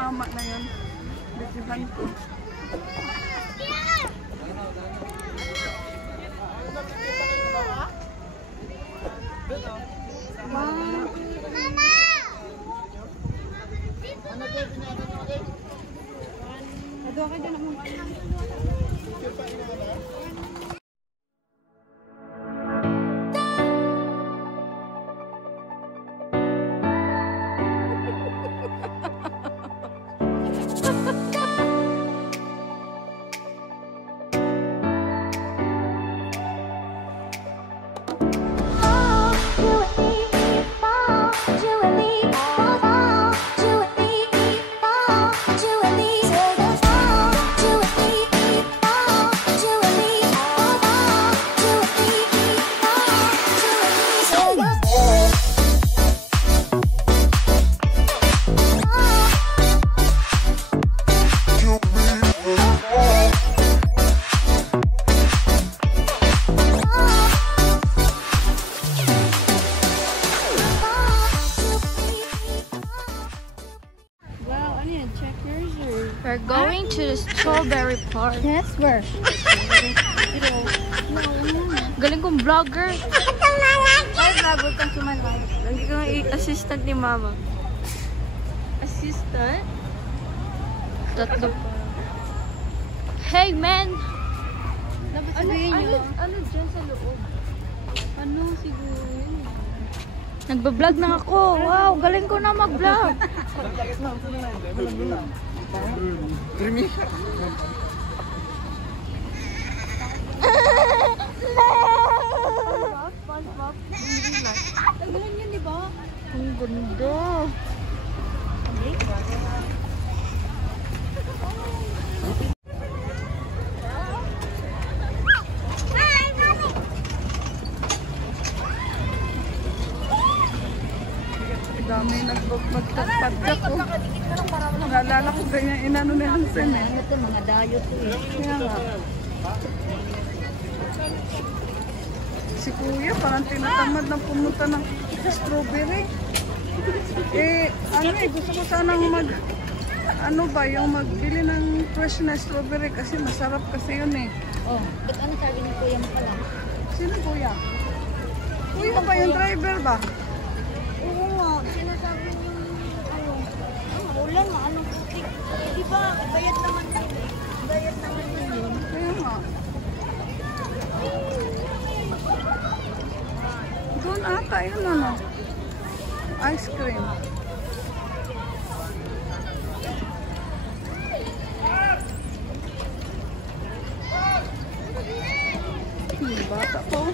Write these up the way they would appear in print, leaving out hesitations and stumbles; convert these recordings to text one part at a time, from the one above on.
mama na yun. Bisihan ko. Wow. Aduh ka dyan naman. We're going to the strawberry park. Yes, where? Galing kong vlogger. Ay, vlogger kang sumalay. Lagi kong assistant ni mama. Assistant? Tatlo pa. Hey, man! Ano dyan sa loob? Ano siguro yun? Nagbablog na ako. Wow, galing ko na mag-vlog. Creamy. Tagalan yun, di ba? Ang ganda. Dami nagpagpadyak ko. Naalala ko ganyan inano ni Hansen eh. Ito, mga dayo to eh. Kaya nga. Si Kuya parang tinatamad na pumunta ng strawberry. Gusto ko sanang yung magbili ng fresh na strawberry kasi masarap kasi yun eh. Oh, ba't ano sabi ni Kuya mo pala? Sino Kuya? Kuya ba yung driver ba? Oo nga, sinasabi niyo ulan nga, anong putik. Di ba, bayad naman yun. Bayad naman yun. Kaya nga. Doon ata yun ano. Ice cream. Bata po.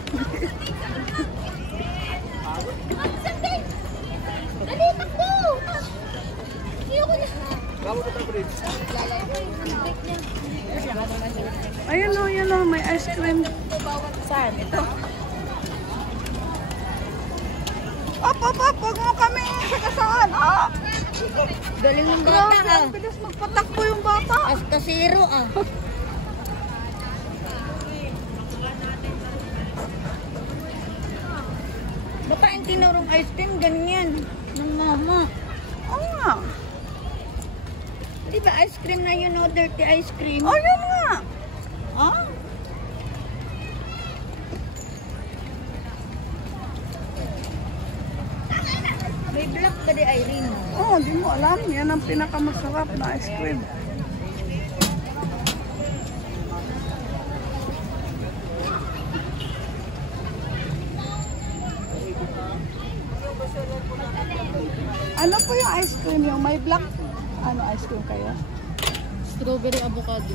Dali, takbo! Ayoko na. Ayun o, may ice cream. Saan? Ito. Op, huwag mo kami sakasaan. Galing ng bata ah. Ang bilis magpatakbo yung bata. Hasta zero ah. Bata yung tinurong ice cream, ganyan. Ng mama. Oo nga. Di ba ice cream na yun o, dirty ice cream? Oh, yun nga. Ah? May black ba di Irene? Oo, di mo alam. Yan ang pinakamasarap na ice cream. Ano po yung ice cream yung may black? Ano ice cream kayo? Strawberry avocado.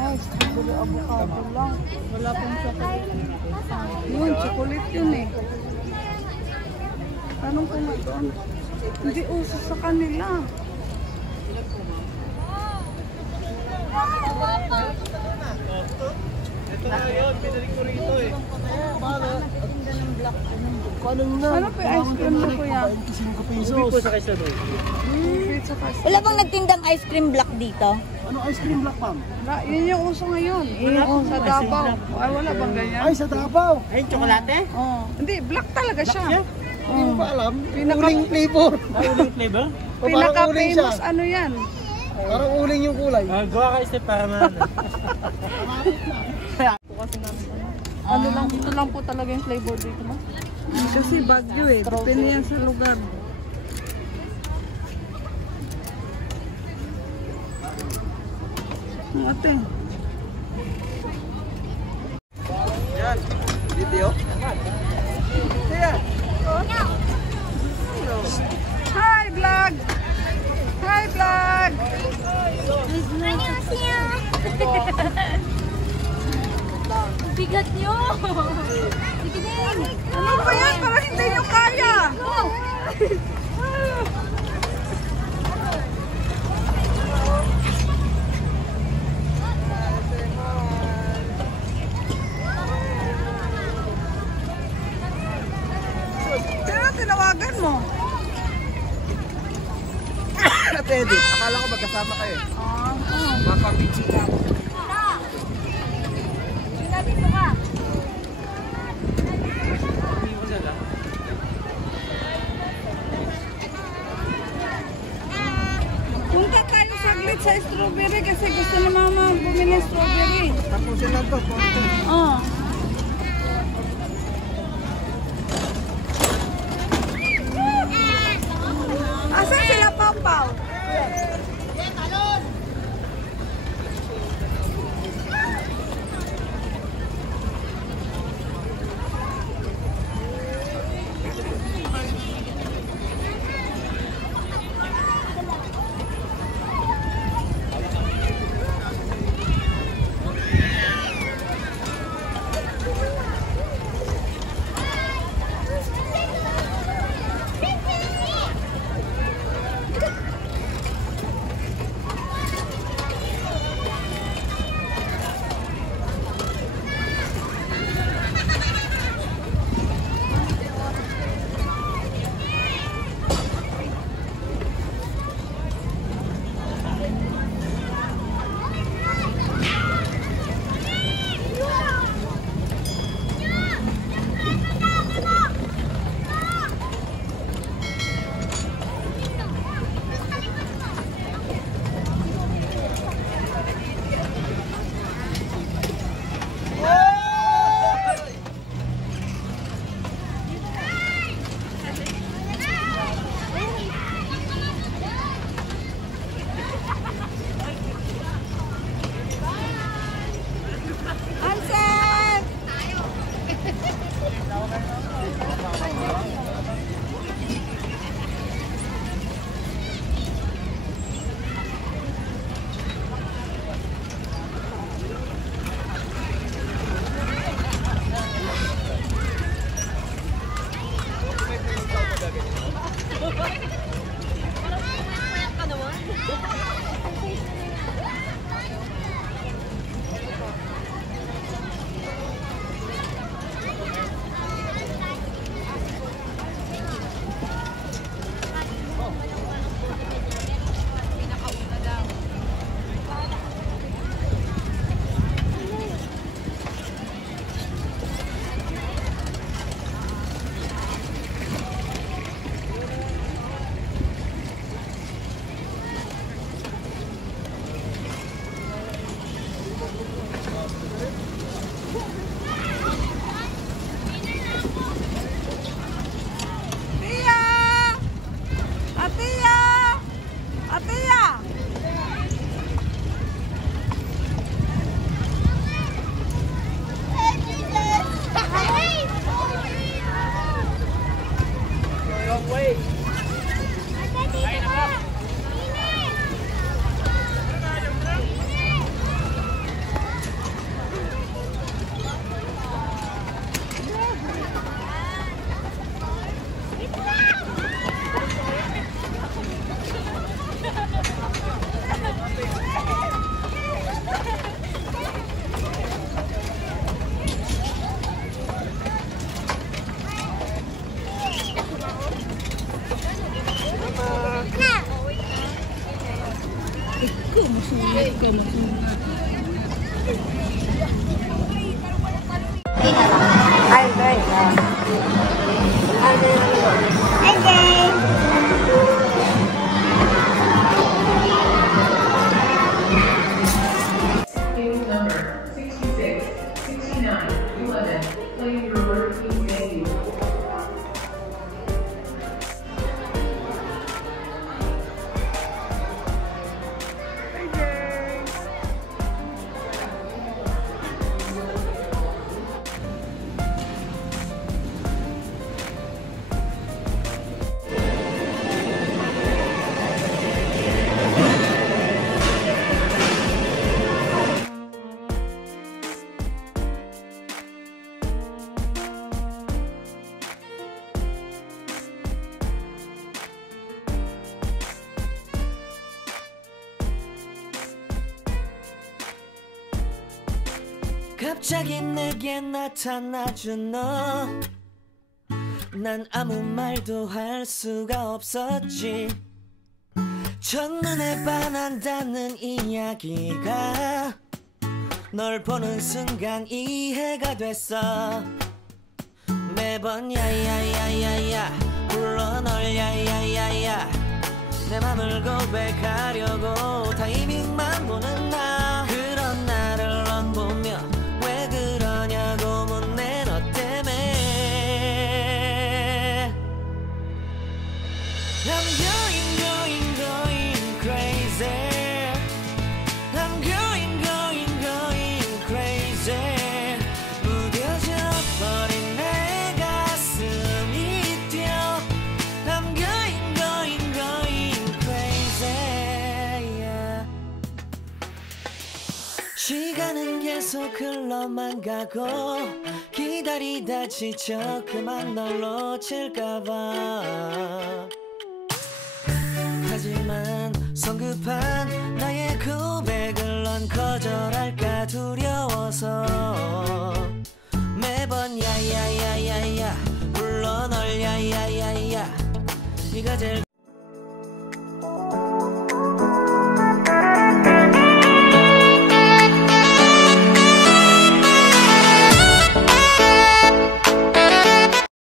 Ay, strawberry avocado lang. Wala pong chocolate. Yun, chocolate yun eh. Tanong ko nga doon. Hindi uso sa kanila. Ano po yung ice cream mo kuya? 5 pesos. Sa kaysa doon. Wala bang nagtindang ice cream black dito? Ano ice cream black ma'am? Yun yung uso ngayon. Sa Davao. Ay, wala bang ganyan? Ay, sa Davao. Ay, tsokolate? Oh. Hindi, black talaga siya. Hindi mo ba alam? Pinaka- Uling flavor. Ay, uling flavor? Pinaka-famous ano yan? Parang uling yung kulay. Gawa ka isip para maano. Ano lang, ito lang po talaga yung flavor dito, ma? Kasi Baguio eh, depende yan sa lugar. Ate. Yan. Video. Yan. Hi, vlog! Hi, vlog! Bigat nyo! Sige din! Ano ba yan? Parang hindi nyo kaya! Sino tinawagan mo? Teddy, akala ko magkasama kayo. Oo. Mapapitsi ka. Dito ka! Punta tayo saglit sa strawberry kasi gusto ni mama bumili strawberry. Tapusin lang to. Oo. Asan sila, Pampaw? 갑자기 내게 나타나준 너, 난 아무 말도 할 수가 없었지. 첫눈에 반한다는 이야기가 널 보는 순간 이해가 됐어. 매번 야야야야야 불러 널 야야야야, 내 맘을 고백하려고 타이밍만 보는 나. 그런 나를 넌 보며 왜 그러냐고 묻네. 너 때문에 I'm going crazy. I'm going crazy. 무뎌져 버린 내 가슴이 뛰어. I'm going crazy, yeah. 시간은 계속 흘러만 가고 기다리다 지쳐 그만 널 놓칠까봐. 하지만 성급한 나의 고백을 넌 거절할까 두려워서